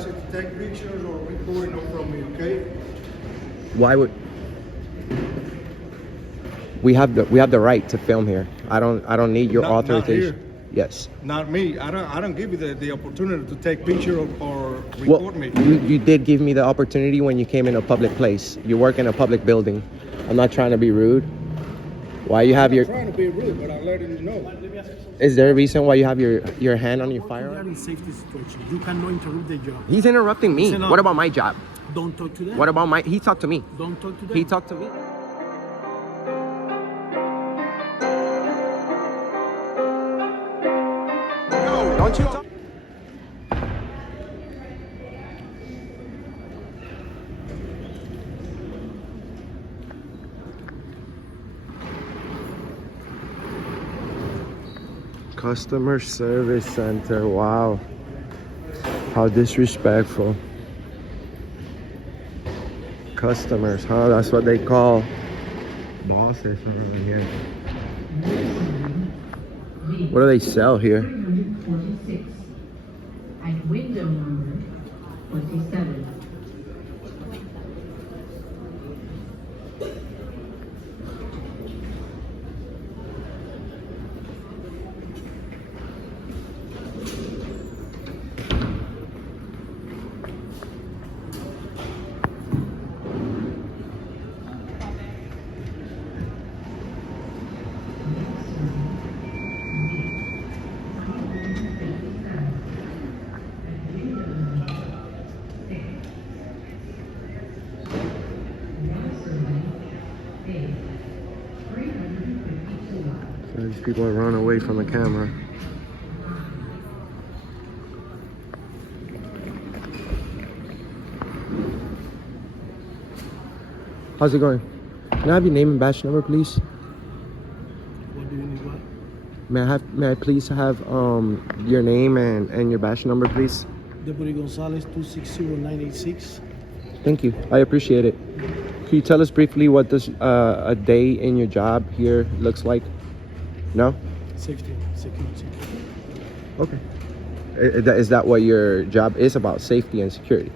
authorize you to take pictures or recording from me, okay? Why would we have the right to film here? I don't need your authorization. Not here. Yes. Not me. I don't give you the opportunity to take picture or record me. You did give me the opportunity when you came in a public place. You work in a public building. I'm not trying to be rude. Why you have I'm trying to be rude, but I'm letting you know. Is there a reason why you have your hand on your firearm? We are in safety situation. You cannot interrupt the job. He's interrupting me. Listen up. What about my job? Don't talk to them. What about he talked to me. Don't talk to them. He talked to me. No, don't you talk. Customer service center. Wow. How disrespectful. Customers, huh? That's what they call bosses around here. What do they sell here? 346 at window number 27. So these people are running away from the camera. How's it going? Can I have your name and badge number, please? What do you need? What? May I please have your name and your badge number, please? Deputy Gonzalez 260986. Thank you. I appreciate it. Can you tell us briefly what this a day in your job here looks like? No? Safety, security. Okay. Is that what your job is about? Safety and security?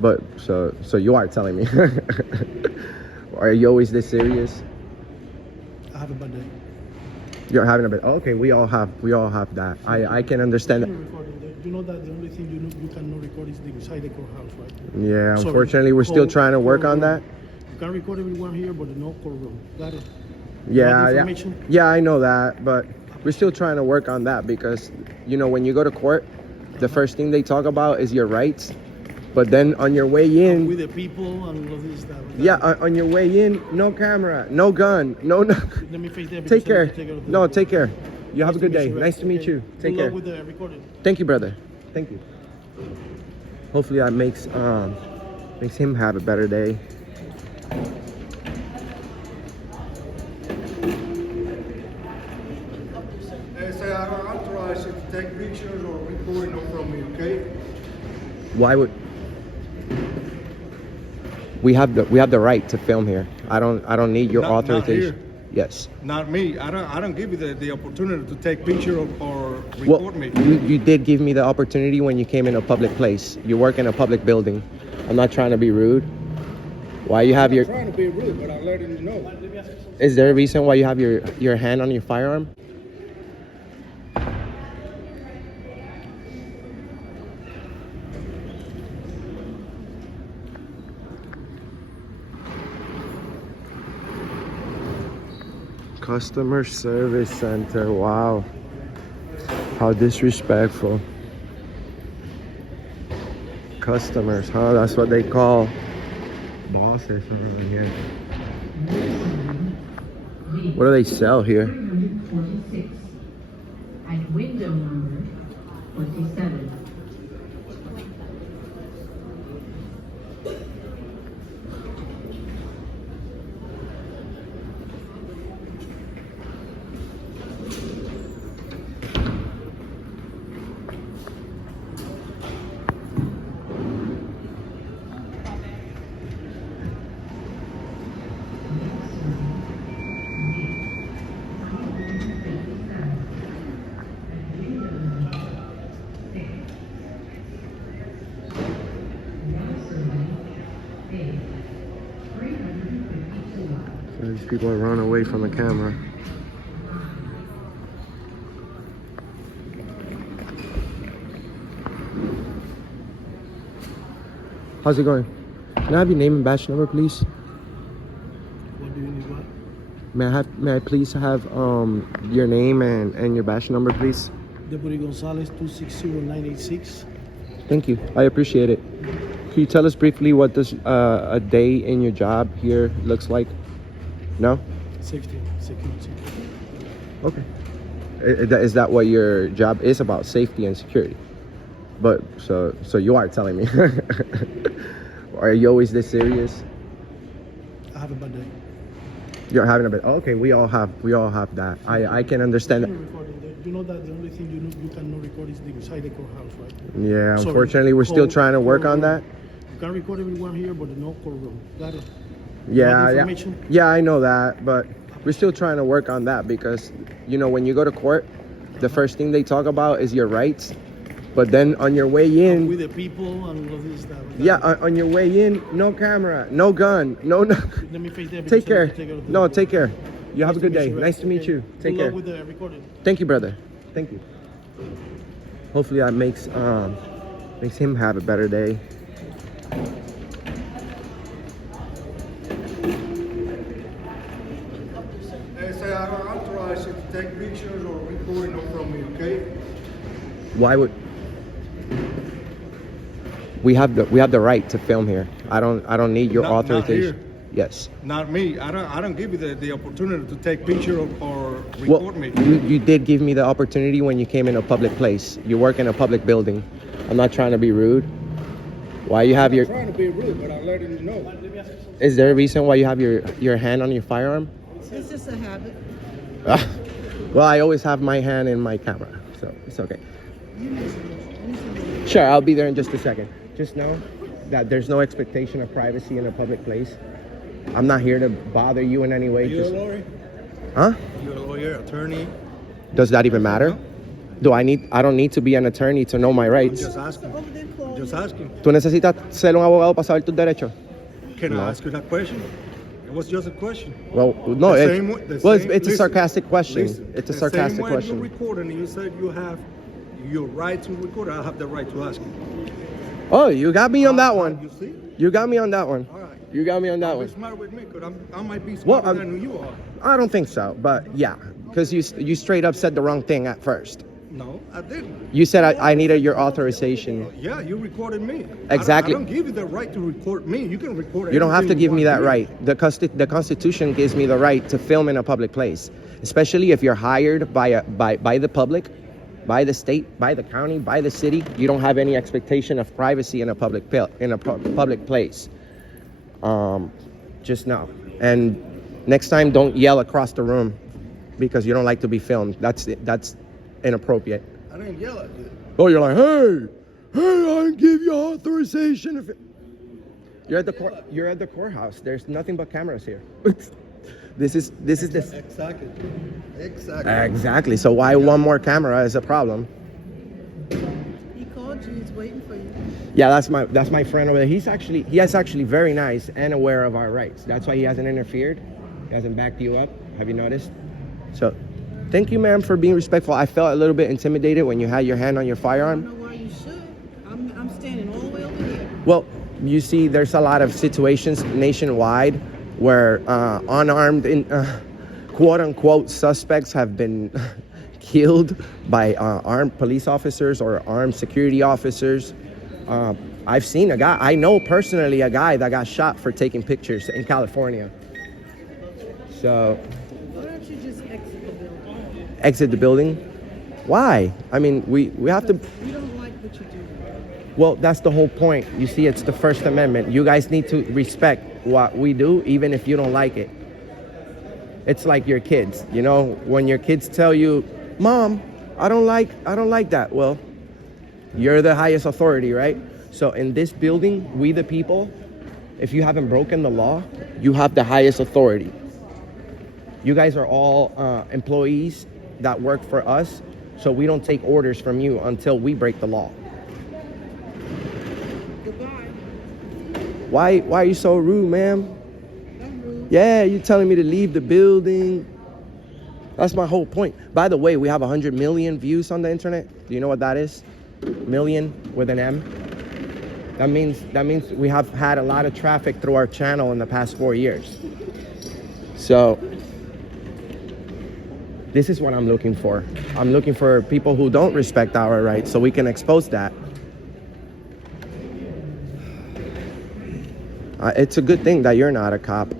But so you are telling me. Are you always this serious? I have a bad day. You're having a bit. Oh, okay, we all have that. I can understand that. You know that the only thing you cannot record is the inside the courthouse, right? Yeah, Sorry. unfortunately, we're still trying to work on that. You can record everyone here, but no courtroom. Got it? Yeah. Yeah, I know that, but we're still trying to work on that because, you know, when you go to court, the first thing they talk about is your rights. But then on your way in, with the people and all of this stuff. yeah, on your way in, no camera, no gun, no. Let me face that. Take care. No, take care. You have a good day. Nice to meet you. Take care. With the recording. Thank you, brother. Thank you. Hopefully that makes him have a better day. They say I don't authorize you to take pictures or recording from me, okay? Why would we have the right to film here? I don't need your authorization. Not here. Yes. Not me. I don't give you the opportunity to take picture or record me. You did give me the opportunity when you came in a public place. You work in a public building. I'm not trying to be rude. Why you have I'm trying to be rude, but I'm letting you know. Is there a reason why you have your hand on your firearm? Customer service center. Wow. How disrespectful. Customers, huh? That's what they call bosses around here. What do they sell here? 346 at window number 27. people run away from the camera. How's it going? Can I have your name and badge number, please? What do you need? What? May I please have your name and your badge number, please? Deputy Gonzalez, 260-986. Thank you. I appreciate it. Can you tell us briefly what does a day in your job here looks like? No? Safety, security. Okay. Is that what your job is about? Safety and security? But so you are telling me. Are you always this serious? I have a bad day. You're having a bit. Oh, okay, we all have that. I can understand that. You know that the only thing you cannot record is the inside the courthouse, right? Yeah, Sorry, unfortunately, we're still trying to work on that. You can record everyone here, but no courtroom. Got it? Yeah. Yeah, I know that, but we're still trying to work on that because, you know, when you go to court, the first thing they talk about is your rights. But then on your way in, with the people and all of this stuff. yeah, on your way in, no camera, no gun, no. Let me face that. Take care. No, take care. You have a good day. Nice to meet you. Take care. Good luck with the recording. Thank you, brother. Thank you. Hopefully that makes him have a better day. They say I don't authorize you to take pictures or recording from me, okay? Why would we have the right to film here? I don't need your Not authorization. here. Yes. Not me. I don't give you the opportunity to take picture or record me. You did give me the opportunity when you came in a public place. You work in a public building. I'm not trying to be rude. Why you have your? I'm trying to be rude, but I'm letting you know. Is there a reason why you have your hand on your firearm? It's just a habit. Well, I always have my hand in my camera, so it's okay. Sure, I'll be there in just a second. Just know that there's no expectation of privacy in a public place. I'm not here to bother you in any way. You a lawyer? Huh? You a lawyer, attorney? Does that even matter? I don't need to be an attorney to know my I'm rights. just asking. I'm just asking. ¿Tú necesitas ser un abogado para saber tus derechos? Can No. I ask you that question? It was just a question. Well, no, The same way- the it's same- a listen, sarcastic question. Listen, It's a the sarcastic same way question. You're recording and you said you have your right to record. I have the right to ask you. Oh, you got me on that one. You see? You got me on that one. All right. You got me on that Be one. smart with me, because I might be Well, smarter than you are. I don't think so, but yeah, because you straight up said the wrong thing at first. No, I didn't. You said I needed your authorization. Yeah, you recorded me. Exactly. I don't give you the right to record me. You can record. You don't have to anything give you me want that here. right. The Constitution gives me the right to film in a public place, especially if you're hired by the public, by the state, by the county, by the city. You don't have any expectation of privacy in a public place. Just know. And next time, don't yell across the room because you don't like to be filmed. That's inappropriate. I didn't yell at you. Oh, you're like, hey, I didn't give you authorization. You're at the courthouse. There's nothing but cameras here. This is this. Exactly. Exactly. So why one more camera is a problem? He called you. He's waiting for you. Yeah, that's my friend over there. He is actually very nice and aware of our rights. That's why he hasn't interfered. He hasn't backed you up. Have you noticed? So, thank you, ma'am, for being respectful. I felt a little bit intimidated when you had your hand on your I firearm. don't know why you should. I'm standing all the way over here. Well, you see, there's a lot of situations nationwide where unarmed, quote-unquote, suspects have been killed by armed police officers or armed security officers. I've seen a guy, I know personally a guy that got shot for taking pictures in California. So, Why don't you just exit the building? exit the building? Why? I mean, we have to... We don't like what you do. Well, that's the whole point. You see, it's the First Amendment. You guys need to respect what we do, even if you don't like it. It's like your kids, you know, when your kids tell you, Mom, I don't like that. Well, you're the highest authority, right? So in this building, we the people, if you haven't broken the law, you have the highest authority. You guys are all employees that work for us, so we don't take orders from you until we break the law. Goodbye. Why are you so rude, ma'am? I'm rude. Yeah, you're telling me to leave the building. That's my whole point. By the way, we have 100 million views on the internet. Do you know what that is? Million with an M. That means we have had a lot of traffic through our channel in the past 4 years. So this is what I'm looking for. I'm looking for people who don't respect our rights so we can expose that. It's a good thing that you're not a cop.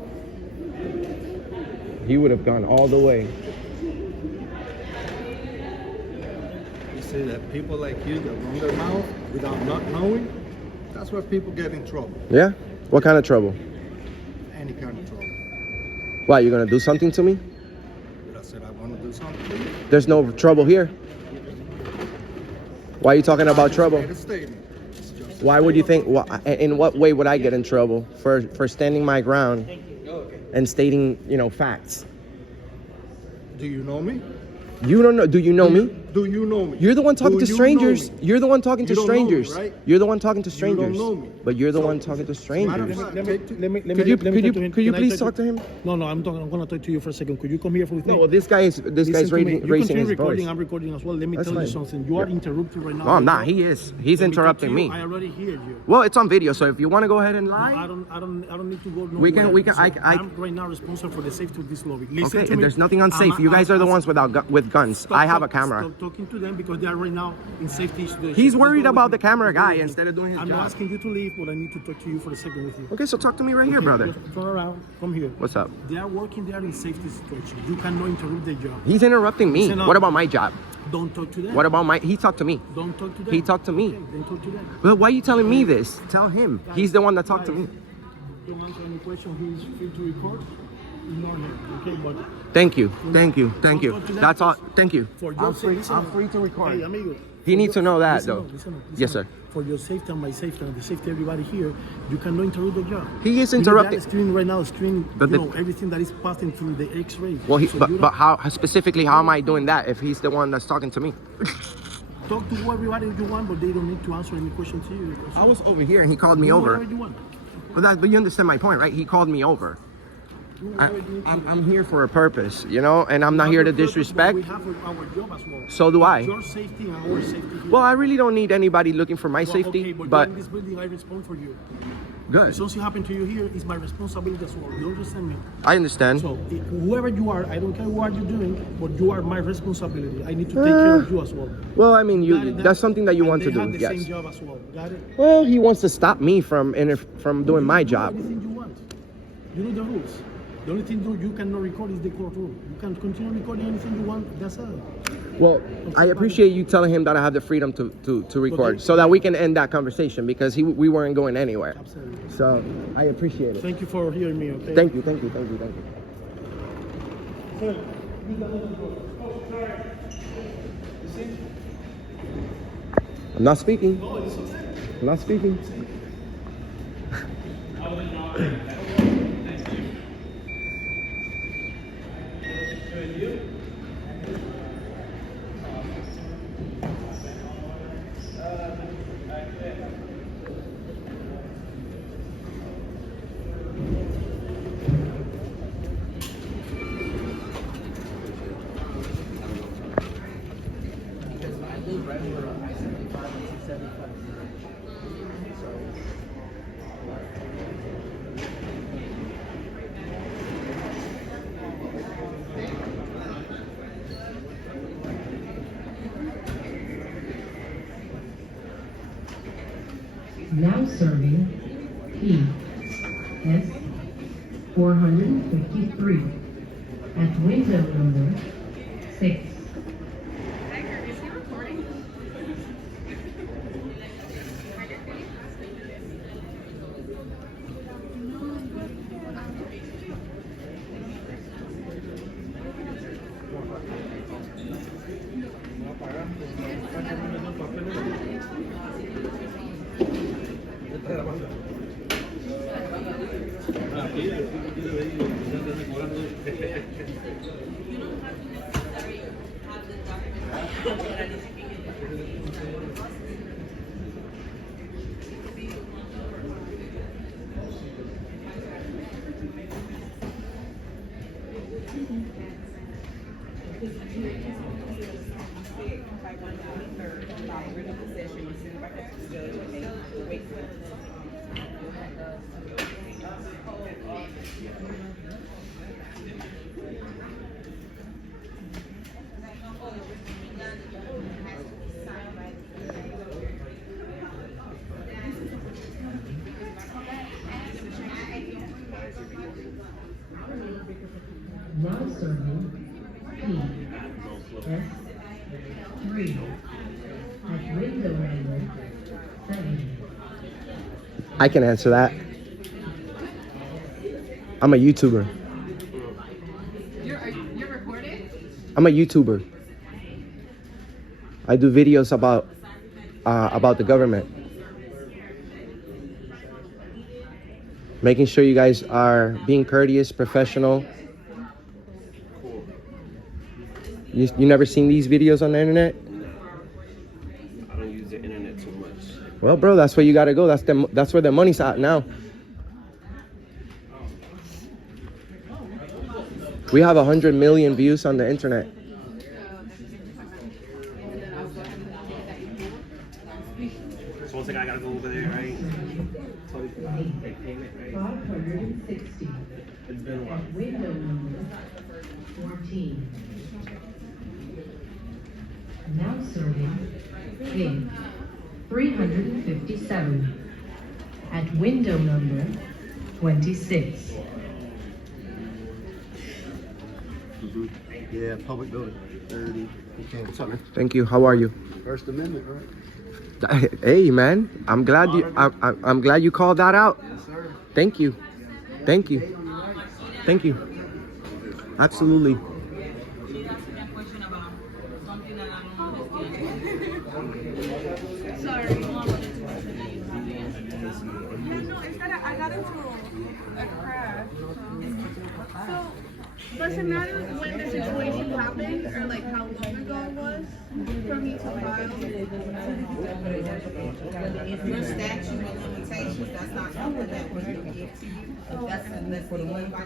He would have gone all the way. You see that people like you that run their mouth without not knowing, that's where people get in trouble. Yeah? What kind of trouble? Any kind of trouble. Why, you gonna do something to me? But I said I want to do something to you. There's no trouble here. Why are you talking about trouble? Made a statement. It's just a Why would you statement. think, in what way would I get in trouble for standing my ground and stating, facts? Do you know me? You don't know, do you know me? Do you know me? You're the one talking Do to you strangers. know me? You're the one talking to You don't know me, strangers. right? You're the one talking to You strangers. don't know me. But you're the So, one talking to matter strangers. of fact, Let me Could you please talk to him? No, I'm gonna talk to you for a second. Could you come here with me? No, well, this guy's Listen to me. You raising continue his recording. voice. I'm recording as well. Let me That's tell you fine. something. You are interrupting right now. No, I'm not. He is. He's Let me talk to interrupting you. me. I already hear you. Well, it's on video, so if you want to go ahead and No, lie. I don't need to go nowhere. We can- I'm right now responsible for the safety of this lobby. Listen Okay, to me. there's nothing unsafe. You guys are the ones with guns. Stop I have a camera. Stop talking to them because they are right now in safety situation. He's worried Go about with the me. camera Go guy with me. instead of doing his I'm job. not asking you to leave, but I need to talk to you for a second with you. Okay, so talk to me right here, Okay, brother. just turn around. Come here. What's up? They are working there in safety situation. You cannot interrupt their job. He's interrupting me. Listen up. What about my job? Don't talk to them. What about he talked to me. Don't talk to them. He talked to me. Okay, then talk to them. Well, why are you telling me this? Tell him. He's the one that talked to me. Don't answer any question. He is free to record. Ignore him. Okay, but Thank you. Thank you. Thank you. Don't talk to them. That's all. Thank you. for your safety, I'm free to record. Hey, amigo. He for needs your- to know that, listen though. up, listen up, listen Yes, up. sir. For your safety and my safety and the safety of everybody here, you cannot interrupt the job. He is You know, interrupting. that screen right now, screen, But you the- know, everything that is passing through the X-ray. Well, So you but how specifically? How am I doing that if he's the one that's talking to me? talk to everybody you want, but they don't need to answer any question to you. I was over here and he called me Do over. whatever you want. But you understand my point, right? He called me over. Do whatever you need to do. I'm here for a purpose, and I'm not here to Our purpose, disrespect. but we have our job as well. So do I. Your safety and our safety here. Well, I really don't need anybody looking for my Well, safety, okay, but but you're in this building, I respond for you. good. If something happened to you here, it's my responsibility as well. You understand me? I understand. So whoever you are, I don't care what you're doing, but you are my responsibility. I need to take care of you as well. Well, I mean, Got it? that's something that you And want to they have do. the same Yes. job as well. Got it? Well, he wants to stop me from doing my Do job. anything you want. You know the rules. The only thing you cannot record is the courtroom. You can continue recording anything you want. That's it. Well, I appreciate you telling him that I have the freedom to record, Okay. so that we can end that conversation because we weren't going anywhere. Absolutely. So I appreciate it. Thank you for hearing me. Okay. Thank you. I'm not speaking. I'm not speaking. Now serving PS 453 at window number 6. Is he recording? Now serving P.S. 3 at window number 7. I can answer that. I'm a YouTuber. You're recording? I'm a YouTuber. I do videos about the government. Making sure you guys are being courteous, professional. You never seen these videos on the internet? I don't use the internet too much. Well, bro, that's where you gotta go. That's where the money's at now. We have 100 million views on the internet. So once I gotta go over there, right? 560 It's been a while. at window number 14. Now serving in 357 at window number 26. Yeah, public building. 30. Okay. What's up, man? Thank you. How are you? First Amendment, right? Hey, man. I'm glad I'm glad you called that out. Yes, sir. Thank you. Thank you. Thank you. Absolutely. Sorry. Yeah, no, it's that I got into a crash. So, does it matter when the situation happened or like how long ago it was for me to file? Your statute of limitations, that's not something that we can give to you. That's unless the one by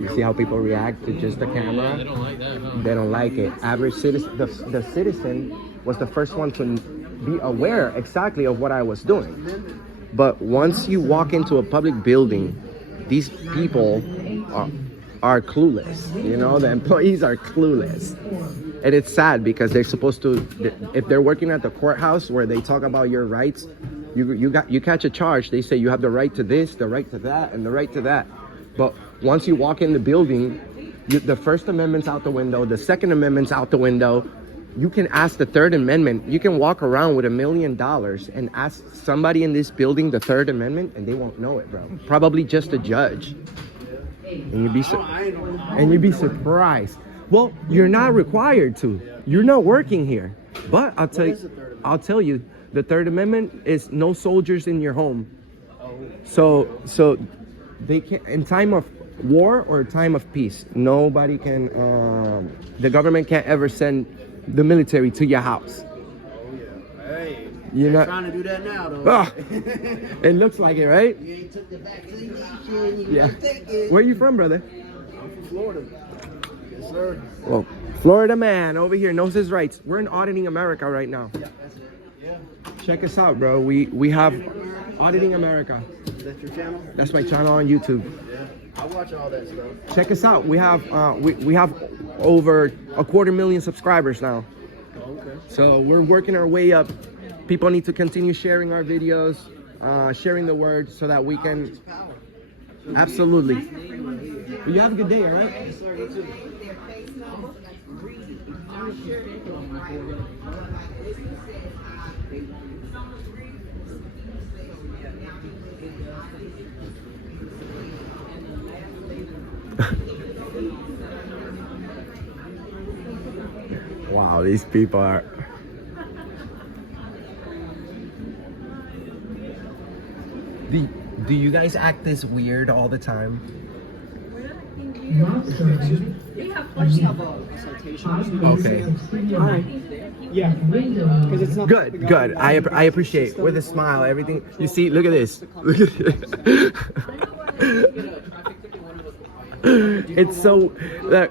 You see how people react to just the camera? They don't like that, huh? They don't like it. Average citizen, the citizen was the first one to be aware exactly of what I was doing. But once you walk into a public building, these people are clueless. You know, the employees are clueless. And it's sad because they're supposed to, if they're working at the courthouse where they talk about your rights, you catch a charge, they say you have the right to this, the right to that, and the right to that. But once you walk in the building, the First Amendment's out the window, the Second Amendment's out the window. You can ask the Third Amendment. You can walk around with $1 million and ask somebody in this building the Third Amendment, and they won't know it, bro. Probably just a judge. And you'd be surprised. Well, you're not required to. You're not working here. But I'll tell you, the Third Amendment is no soldiers in your home. So they can, in time of war or time of peace, nobody can, the government can't ever send the military to your house. Oh, yeah. Hey, You're not trying to do that now, though. Ah, it looks like it, right? You ain't took the vaccine shit. You Yeah. gotta take it. Where are you from, brother? I'm from Florida. Yes, sir. Well, Florida man over here knows his rights. We're in Auditing America right now. Yeah, that's it. Yeah. Check us out, bro. We have Auditing America. Is that your channel? That's my channel on YouTube. Yeah. I watch all that stuff. Check us out. We have we have over 250,000 subscribers now. Okay. So we're working our way up. People need to continue sharing our videos, sharing the word so that we can. Absolutely. Well, you have a good day, all right? Yes, sir. You too. Wow, these people are. Do you guys act this weird all the time? Now serving We have first level citations. Okay. All right. Yeah. Window number Because it's not. Good. I appreciate with a smile everything. You see, look at this. Look at it. It's so. Look,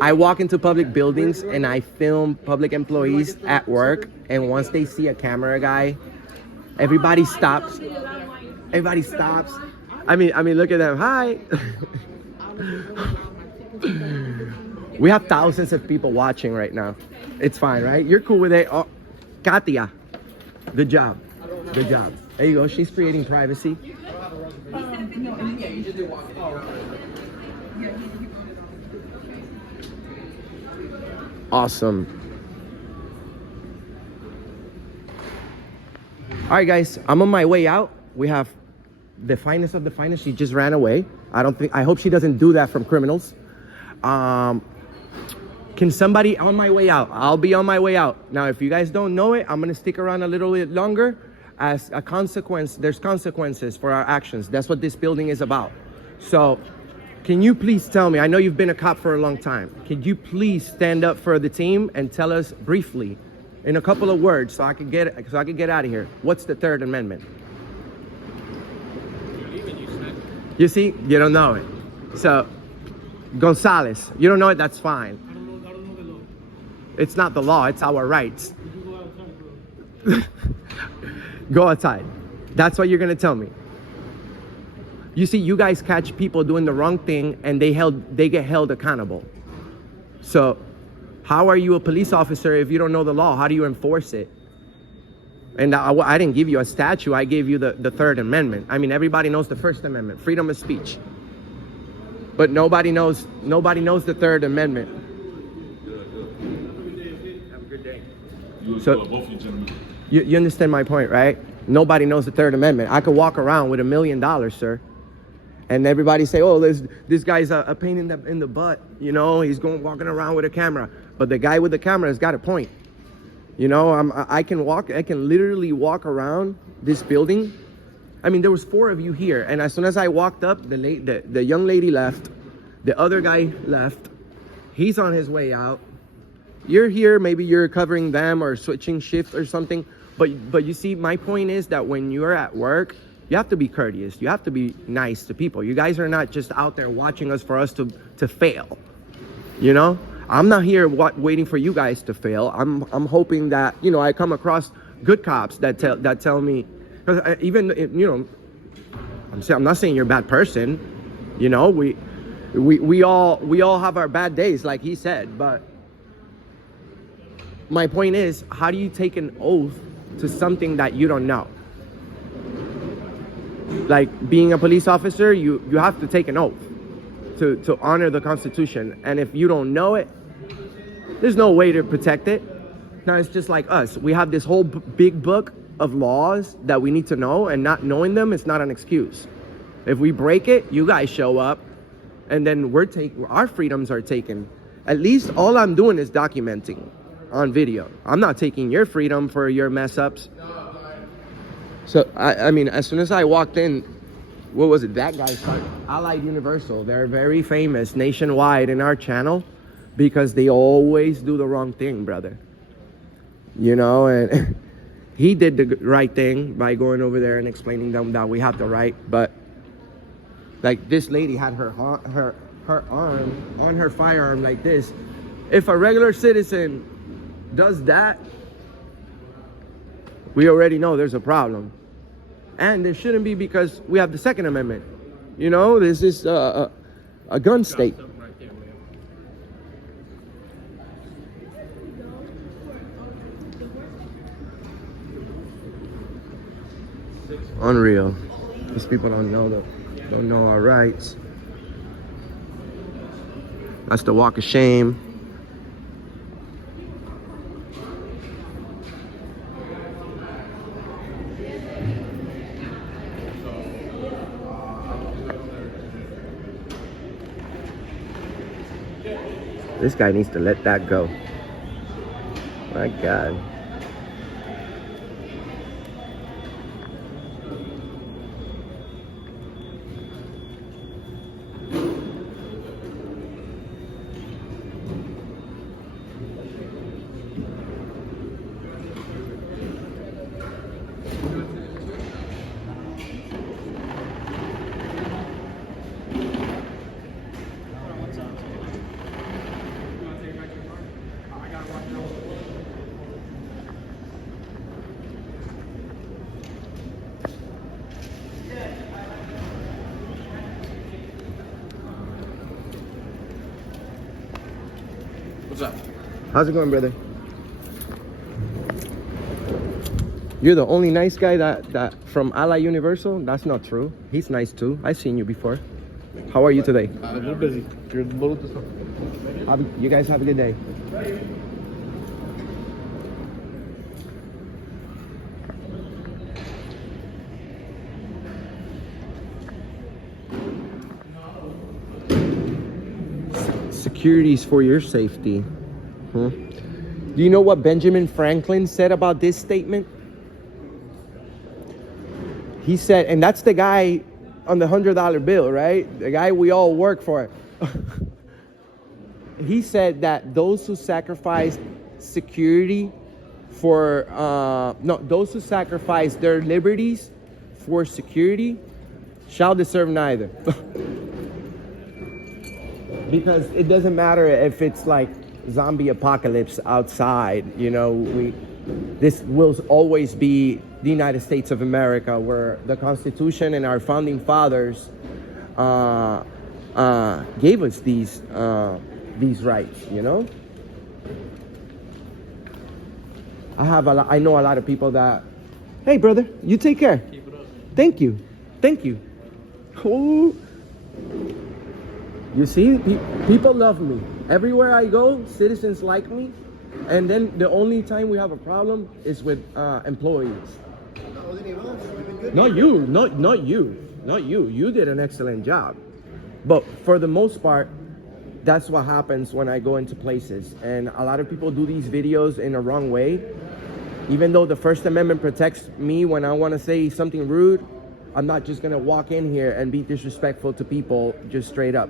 I walk into public buildings and I film public employees at work, and once they see a camera guy, everybody stops. Everybody stops. I mean, look at them. Hi. We have thousands of people watching right now. It's fine, right? You're cool with it. Oh, Katia, good job. Good job. There you go. She's creating privacy. Awesome. All right, guys. I'm on my way out. We have the finest of the finest. She just ran away. I hope she doesn't do that from criminals. Can somebody on my way out? I'll be on my way out. Now, if you guys don't know it, I'm gonna stick around a little bit longer. As a consequence, there's consequences for our actions. That's what this building is about. So, can you please tell me, I know you've been a cop for a long time. Can you please stand up for the team and tell us briefly, in a couple of words, so I can get out of here, what's the Third Amendment? You see, you don't know it. So, Gonzalez, you don't know it, that's fine. I don't know the law. It's not the law, it's our rights. You go outside, bro. Go outside. That's what you're gonna tell me. You see, you guys catch people doing the wrong thing and they get held accountable. So, how are you a police officer if you don't know the law? How do you enforce it? And I didn't give you a statue, I gave you the Third Amendment. I mean, everybody knows the First Amendment, freedom of speech. But nobody knows the Third Amendment. Have a good day. So, both you gentlemen. You understand my point, right? Nobody knows the Third Amendment. I could walk around with $1 million, sir. And everybody say, oh, this guy's a pain in the butt. You know, he's walking around with a camera. But the guy with the camera has got a point. You know, I can literally walk around this building. I mean, there was 4 of you here, and as soon as I walked up, the young lady left, the other guy left, he's on his way out. You're here, maybe you're covering them or switching shifts or something, but you see, my point is that when you're at work, you have to be courteous, you have to be nice to people. You guys are not just out there watching us for us to fail, you know? I'm not here waiting for you guys to fail. I'm hoping that, you know, I come across good cops that tell me, because even, you know, I'm not saying you're a bad person, you know, we all have our bad days, like he said, but my point is, how do you take an oath to something that you don't know? Like being a police officer, you have to take an oath to honor the Constitution, and if you don't know it, there's no way to protect it. Now it's just like us. We have this whole big book of laws that we need to know, and not knowing them is not an excuse. If we break it, you guys show up, and then our freedoms are taken. At least all I'm doing is documenting on video. I'm not taking your freedom for your mess ups. So I mean, as soon as I walked in, what was it? That guy started Allied Universal. They're very famous nationwide in our channel because they always do the wrong thing, brother. You know, and he did the right thing by going over there and explaining them that we have the right. But like this lady had her arm on her firearm like this. If a regular citizen does that, we already know there's a problem. And there shouldn't be, because we have the Second Amendment. You know, this is a gun state. Unreal. These people don't know our rights. That's the walk of shame. This guy needs to let that go. My God. What's up? How's it going, brother? You're the only nice guy that from Ally Universal? That's not true. He's nice too. I've seen you before. How are you today? A little busy. You're a little You guys have a good day. Securities for your safety. Huh? Do you know what Benjamin Franklin said about this statement? He said, and that's the guy on the $100 bill, right? The guy we all work for. He said that those who sacrifice security for, those who sacrifice their liberties for security shall deserve neither. Because it doesn't matter if it's like zombie apocalypse outside, you know, this will always be the United States of America, where the Constitution and our founding fathers gave us these rights, you know. I know a lot of people that, hey brother, you take care. Keep it up. Thank you. Oh. You see, people love me. Everywhere I go, citizens like me. And then the only time we have a problem is with employees. Not you. You did an excellent job. But for the most part, that's what happens when I go into places. And a lot of people do these videos in a wrong way. Even though the First Amendment protects me when I want to say something rude, I'm not just going to walk in here and be disrespectful to people just straight up.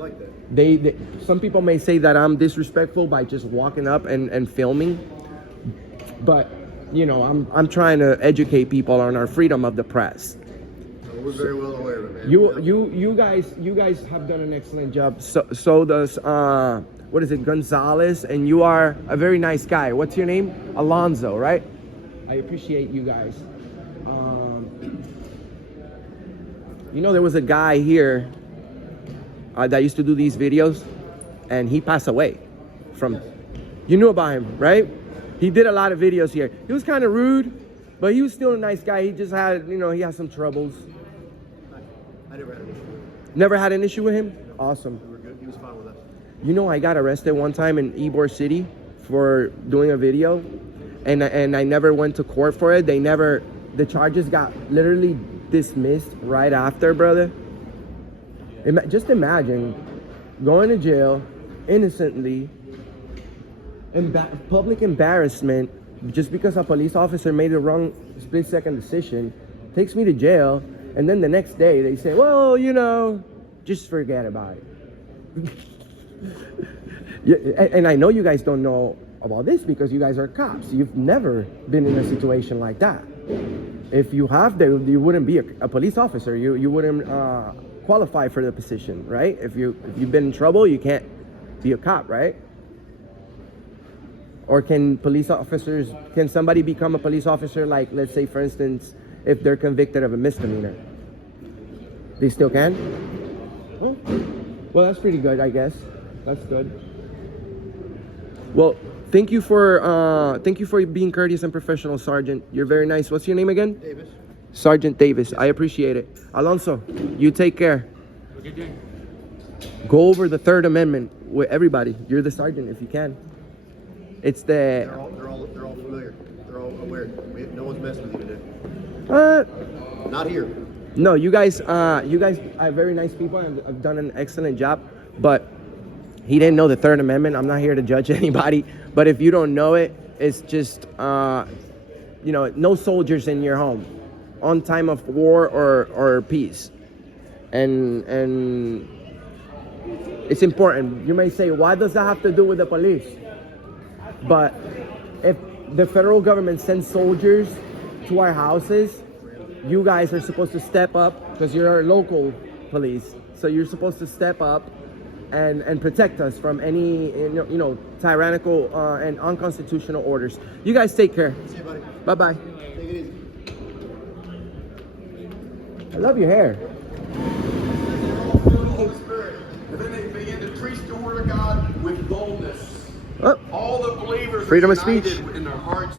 like that. Some people may say that I'm disrespectful by just walking up and filming, but you know, I'm trying to educate people on our freedom of the press. We're very well aware of it, man. You guys have done an excellent job. So does what is it, Gonzalez, and you are a very nice guy. What's your name? Alonzo, right? I appreciate you guys. You know, there was a guy here that used to do these videos, and he passed away from. You knew about him, right? He did a lot of videos here. He was kind of rude, but he was still a nice guy. He just had, you know, he had some troubles. I never had an issue. Never had an issue with him? Awesome. We were good. He was fine with us. You know, I got arrested one time in Ybor City for doing a video, and I never went to court for it. The charges got literally dismissed right after, brother. Just imagine going to jail innocently, public embarrassment, just because a police officer made a wrong split-second decision, takes me to jail, and then the next day they say, well, you know, just forget about it. Yeah, and I know you guys don't know about this because you guys are cops. You've never been in a situation like that. If you have, you wouldn't be a police officer. You wouldn't qualify for the position, right? If you've been in trouble, you can't be a cop, right? Or can somebody become a police officer, like, let's say, for instance, if they're convicted of a misdemeanor? They still can? Oh. Well, that's pretty good, I guess. That's good. Well, thank you for being courteous and professional, Sergeant. You're very nice. What's your name again? Davis. Sergeant Davis. I appreciate it. Alonso, you take care. Okay. Go over the Third Amendment with everybody. You're the sergeant if you can. It's the. They're all familiar. They're all aware. No one's messing with you today. Not here. No, you guys are very nice people and have done an excellent job. But He didn't know the Third Amendment. I'm not here to judge anybody, but if you don't know it, it's just, no soldiers in your home on time of war or peace. And it's important. You may say, why does that have to do with the police? But if the federal government sends soldiers to our houses, you guys are supposed to step up because you're our local police. So you're supposed to step up and protect us from any tyrannical and unconstitutional orders. You guys take care. See you, buddy. Bye-bye. Take it easy. I love your hair. Holy Spirit. And then they begin to preach the word of God with boldness. Oh. All the believers Freedom of united speech. in their hearts.